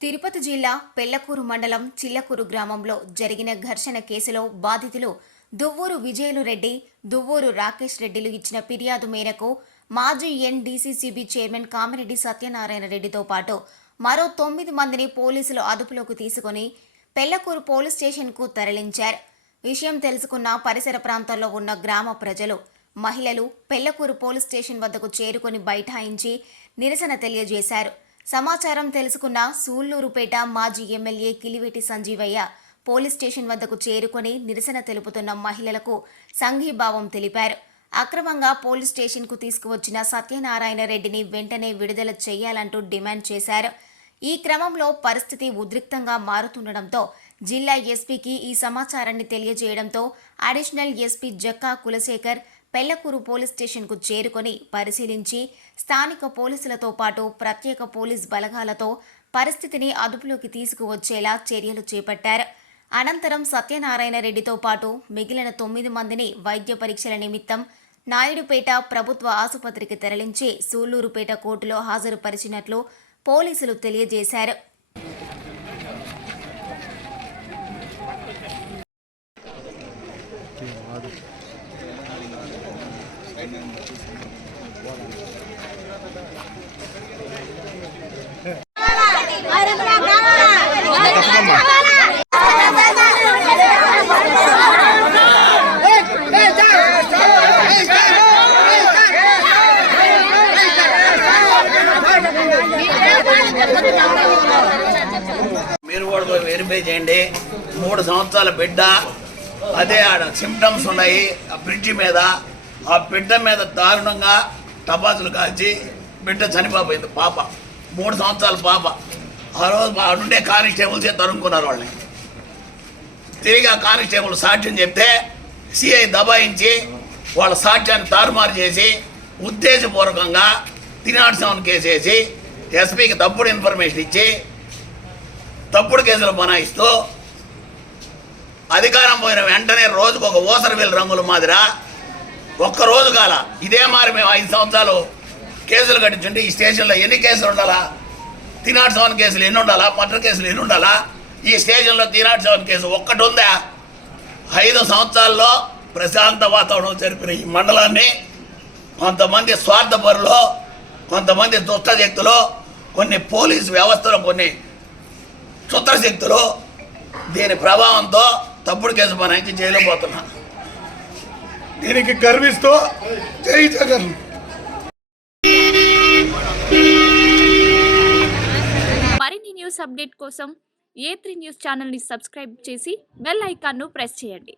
తిరుపతి జిల్లా పెళ్ళకూరు మండలం చిల్లకూరు గ్రామంలో జరిగిన ఘర్షణ కేసులో బాధితులు దువ్వూరు విజయులు రెడ్డి దువ్వూరు రాకేష్ రెడ్డిలు ఇచ్చిన ఫిర్యాదు మేరకు మాజీ ఎన్డీసీసీబీ చైర్మన్ కామిరెడ్డి సత్యనారాయణ రెడ్డితో పాటు మరో తొమ్మిది మందిని పోలీసులు అదుపులోకి తీసుకుని పెళ్ళకూరు పోలీస్ స్టేషన్కు తరలించారు. విషయం తెలుసుకున్న పరిసర ప్రాంతాల్లో ఉన్న గ్రామ ప్రజలు మహిళలు పెళ్ళకూరు పోలీస్ స్టేషన్ వద్దకు చేరుకొని బైఠాయించి నిరసన తెలియజేశారు. సమాచారం తెలుసుకున్న సూళ్ళూరుపేట మాజీ MLA Kiliveti Sanjeevaiah police station వద్దకు చేరుకొని నిరసన తెలుపుతున్న మహిళలకు సంఘీభావం తెలిపారు. అక్రమంగా పోలీస్ స్టేషన్కు తీసుకువచ్చిన సత్యనారాయణ రెడ్డిని వెంటనే విడుదల చేయాలంటూ డిమాండ్ చేశారు. ఈ క్రమంలో పరిస్థితి ఉద్రిక్తంగా మారుతుండటంతో జిల్లా ఎస్పీకి ఈ సమాచారాన్ని తెలియజేయడంతో additional SP Jakka Kulasekhar Pellakuru police స్టేషన్కు చేరుకొని పరిశీలించి స్థానిక పోలీసులతో పాటు ప్రత్యేక పోలీస్ బలగాలతో పరిస్థితిని అదుపులోకి తీసుకువచ్చేలా చర్యలు చేపట్టారు. అనంతరం సత్యనారాయణ రెడ్డితో పాటు మిగిలిన తొమ్మిది మందిని వైద్య పరీక్షల నిమిత్తం నాయుడుపేట ప్రభుత్వ ఆసుపత్రికి తరలించి సూళ్ళూరుపేట కోర్టులో హాజరుపరిచినట్లు పోలీసులు తెలియజేశారు. వెరిఫై చేయండి? మూడు సంవత్సరాల బిడ్డ అదే ఆడ సిమ్టమ్స్ ఉన్నాయి ఆ బ్రిడ్జి మీద. ఆ బిడ్డ మీద దారుణంగా టపాసులు కాల్చి బిడ్డ చనిపోయింది పాప. మూడు సంవత్సరాల పాప. ఆ రోజు ఆడుండే కానిస్టేబుల్సే తరుముకున్నారు వాళ్ళని. తిరిగి ఆ కానిస్టేబుల్ సాక్ష్యం చెప్తే సిఐ దబాయించి వాళ్ళ సాక్ష్యాన్ని తారుమారు చేసి ఉద్దేశపూర్వకంగా తినాడు సెవెన్ కేసు వేసి ఎస్పీకి తప్పుడు ఇన్ఫర్మేషన్ ఇచ్చి తప్పుడు కేసులు బనాయిస్తూ అధికారం పోయిన వెంటనే రోజుకు ఒక ఓసరవేలు రంగుల మాదిర ఒక్క రోజు కాల ఇదే మారి మేము ఐదు సంవత్సరాలు కేసులు కట్టించుంటే ఈ స్టేషన్లో ఎన్ని కేసులు ఉండాలా? తినాడు సెవెన్ కేసులు ఎన్ని ఉండాలా? మర్డర్ కేసులు ఎన్ని ఉండాలా? ఈ స్టేషన్లో తినాడు సెవెన్ కేసు ఒక్కటి ఉందా? ఐదు సంవత్సరాల్లో ప్రశాంత వాతావరణం జరిపిన ఈ మండలాన్ని కొంతమంది స్వార్థపరులు కొంతమంది దుష్ట శక్తులు కొన్ని పోలీసు వ్యవస్థలో కొన్ని క్షుద్రశక్తులు దీని ప్రభావంతో తప్పుడు కేసు బనాయించి జైలు పోతున్నా. దీనికి గర్విస్తూ జై జగన్. మరిన్ని న్యూస్ అప్డేట్ కోసం ఏ త్రీ న్యూస్ ఛానల్ని సబ్స్క్రైబ్ చేసి బెల్ ఐకాన్ను ప్రెస్ చేయండి.